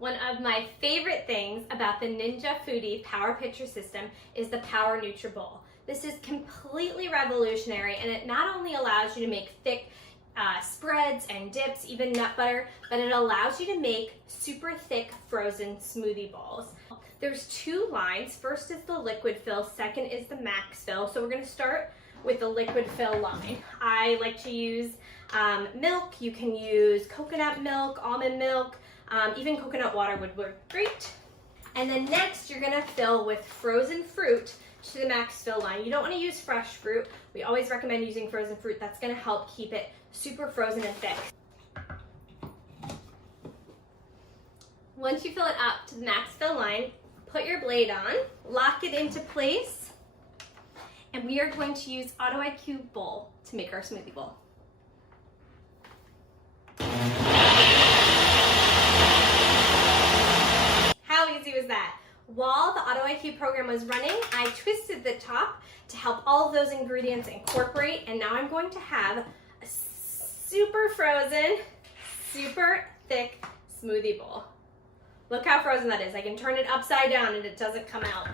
One of my favorite things about the Ninja Foodi Power Pitcher system is the Power Nutri Bowl. This is completely revolutionary, and it not only allows you to make thick spreads and dips, even nut butter, but it allows you to make super thick frozen smoothie bowls. There's two lines. First is the liquid fill, second is the max fill. So we're gonna start with the liquid fill line. I like to use milk. You can use coconut milk, almond milk, even coconut water would work great. And then next you're gonna fill with frozen fruit to the max fill line. You don't wanna use fresh fruit. We always recommend using frozen fruit. That's gonna help keep it super frozen and thick. Once you fill it up to the max fill line, put your blade on, lock it into place, and we are going to use Auto IQ bowl to make our smoothie bowl. How easy was that? While the Auto IQ program was running, I twisted the top to help all of those ingredients incorporate, and now I'm going to have a super frozen, super thick smoothie bowl. Look how frozen that is. I can turn it upside down and it doesn't come out.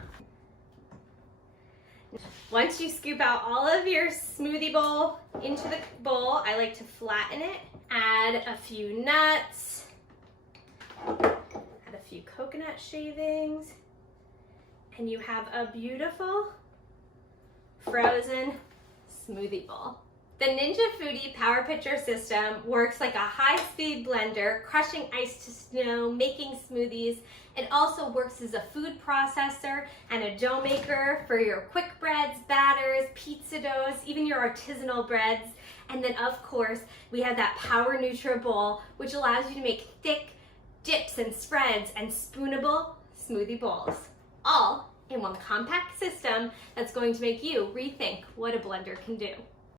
Once you scoop out all of your smoothie bowl into the bowl, I like to flatten it, add a few nuts, add a few coconut shavings, and you have a beautiful frozen smoothie bowl. The Ninja Foodi Power Pitcher system works like a high-speed blender, crushing ice to snow, making smoothies. It also works as a food processor and a dough maker for your quick breads, batters, pizza doughs, even your artisanal breads. And then of course, we have that Power Nutri Bowl, which allows you to make thick dips and spreads and spoonable smoothie bowls, all in one compact system that's going to make you rethink what a blender can do.